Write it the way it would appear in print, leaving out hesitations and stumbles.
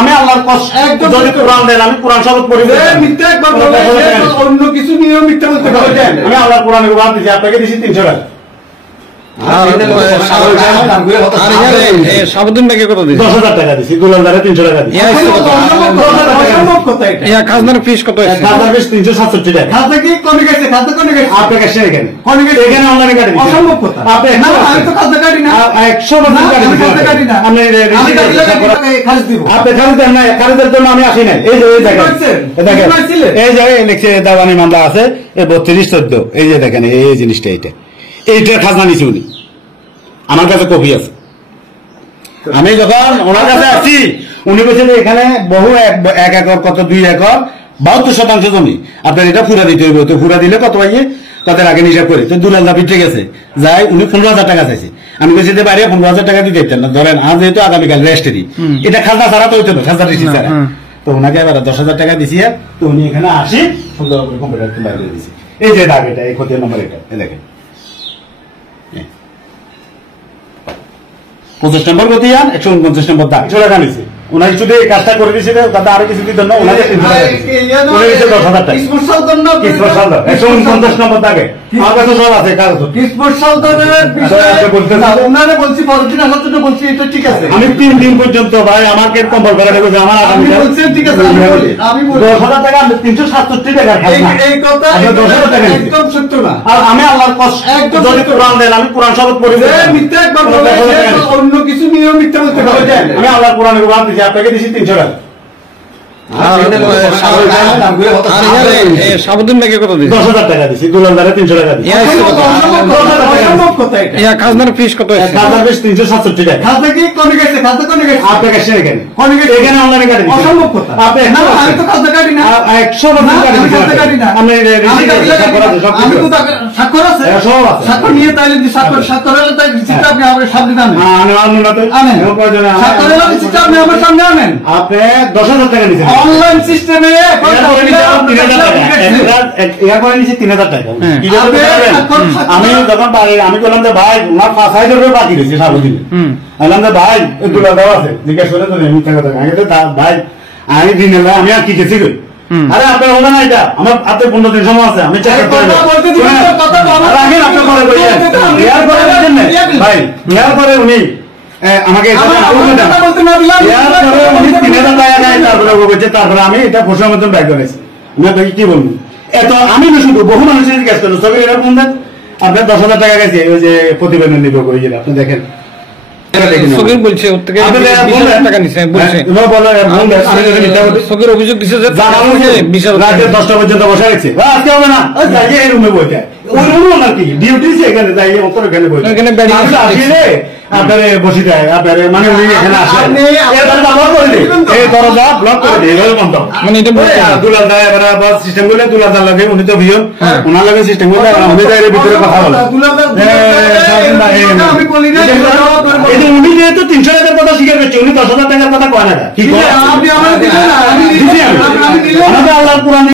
আমি আল্লাহর যদি কোরআন দেন আমি কোরআন শপথ করি অন্য কিছু নিয়েও মিথ্যা বলতে পারবে। আমি আল্লাহর কোরআনের উপহার দিচ্ছি, আপনাকে দিচ্ছি 300 টাকা। সাবুদ্দিন ভাইকে কত দিচ্ছি? 10,000 টাকা দিচ্ছি, দুলালদারে 300 টাকা দিচ্ছি। খাজনার ফিস কত? খাজনার ফিস 367 টাকা। খাজনা কি কমে গেছে? খাজনা কমে গেছে আপনার কাছে এখানে কমে গেছে, এখানে অনলাইনে কাটি দিচ্ছি। অসম্ভব কথা। আপনি না আমি তো খাজনা কাটি না, 100% কাটি দিচ্ছি। খাজনা কাটি না, আমি খাজ দিব। আপনি খাজ দেন না, খাজের জন্য আমি আসি নাই। এই যে এই দেখেন, দেখেন এই যে লিখছে দাওয়ানি মামলা আছে এই 32-14, এই যে দেখেন এই জিনিসটা, এইটার খাজনা নিছি উনি, আমার কাছে কপি আছে। আমি যখন ওনার কাছে আসছি উনি বলছেন এখানে বহু 1 একর কত 2 একর 72% জমি, আপনার এটা ফুরা দিতে হইব। তো ফুরা দিলে কত পাইয়ে তাদের আগে হিসাব করে তো দুলাল পিঠে গেছে যাই, উনি 15,000 টাকা চাইছে। আমি বলছি যে বাইরে 15,000 টাকা দিতে চাইতেন না, ধরেন আজ যেহেতু আগামীকাল রেস্টেরই, এটা খাজনা ছাড়া তো হইতো না, খাজনা রিসিভ ছাড়া। তো ওনাকে এবার 10,000 টাকা দিছি। তো উনি এখানে আসি সুন্দর করে কম্পিউটার বাইরে দিয়েছি। এই যে দাগ, এটা এই ক্ষতির নম্বর, এটা দেখেন 25 নম্বর গতি আন 149 নম্বর দাগ 100 টাকা নিছে। ওনার শুধু এই কাজটা করে দিয়েছে, তাদের আরো কিছু দিতেন না, ওনাকে 300 টাকা দিয়েছে 10,000 টাকা। কিসমত 149 নম্বর দাগে আমার কাছে সব আছে কাগজ। কিসমত ওনারে বলছি পরদিন আসার জন্য বলছি, এটা ঠিক আছে। আমি 3 দিন পর্যন্ত ভাই আমাকে কম্বল করা দেবো যে আমার আগামী বলছেন ঠিক আছে। আমি 10,000 টাকা 367 টাকা খাজনা, এই কথা 10,000 টাকা একদম সত্য না। আর আমি আল্লাহর কসম যদি কোরআন দেন আমি কোরআন শপথ করি মিথ্যা একবার বলবেন, অন্য কিছু নিয়েও মিথ্যা বলতে পারবে। আমি আল্লাহর কোরআনের উপহার দিচ্ছি, আপনাকে দিচ্ছি 300 টাকা। সাবুদ্দিন ভাইকে কত দিচ্ছি? 10,000 টাকা দিচ্ছি, দুলালদারে 300 টাকা দিচ্ছি। খাজনার ফিস কত? খাজনার ফিস 367 টাকা। খাজনা কি কমে গেছে? খাজনা কমে গেছে আপনার কাছে এখানে কমে গেছে, এখানে অনলাইনে কাটি দিচ্ছি। অসম্ভব কথা। আপনি না আমি তো খাজনা কাটি না, 100% কাটি দিচ্ছি। খাজনা কাটি না, আমি আমি তো স্বাক্ষর আছে, সব আছে। স্বাক্ষর নিয়ে তাইলে যে স্বাক্ষর হলে তাই রিসিপ্ট আপনি আমার সামনে আনেন। আনেন না তো আনেন, স্বাক্ষর হলে রিসিপ্ট আপনি আমার সামনে আনেন। আপনি 10,000 টাকা দিচ্ছেন অনলাইন সিস্টেমে, এরপরে নিচে 3,000 টাকা। আমি যখন আমি বললাম যে ভাই ওনার 5,000 টাকা বাকি রয়েছে সাবুদ্দিনে, বললাম যে ভাই এগুলো দেওয়া আছে, জিজ্ঞাসা করে তো মিথ্যা কথা ভাই আমি দিন এলাম, আমি আর কি গেছি কই। আরে আপনার হবে না, এটা আমার হাতে 15 দিন সময় আছে, আমি চেক করে ভাই ইয়ার পরে উনি আমাকে তারপরে আমি এটা ফসলের মতন ব্যাগ করেছি। কি বলবো, এত আমি না শুধু বহু মানুষের গ্যাস করলো সবাই এরকম দেন। আপনার 10,000 টাকা গেছে ওই যে প্রতিবেদন নিব করে আপনি দেখেন অভিযোগ দিচ্ছে যে রাতে 10টা পর্যন্ত বসা গেছে, আজকে হবে না এই রুমে বইতে ডিউটি এখানে যাই এখানে বসে আসলে আপনার বসে দেয়, আপনার মানে উনি এখানে আসেন দরজা ব্লক করে দেয় বন্ধ। মানে দুলাল দায় এবার সিস্টেম করলে দুলাল দার লাগে, উনি তো ভিয়ন ওনার লাগে সিস্টেম করলে ভিতরে কথা বলে উনি যেহেতু 300 টাকার কথা স্বীকার করছে, উনি 10,000 টাকার কথা কয় না। কি আল্লাহর কোরআন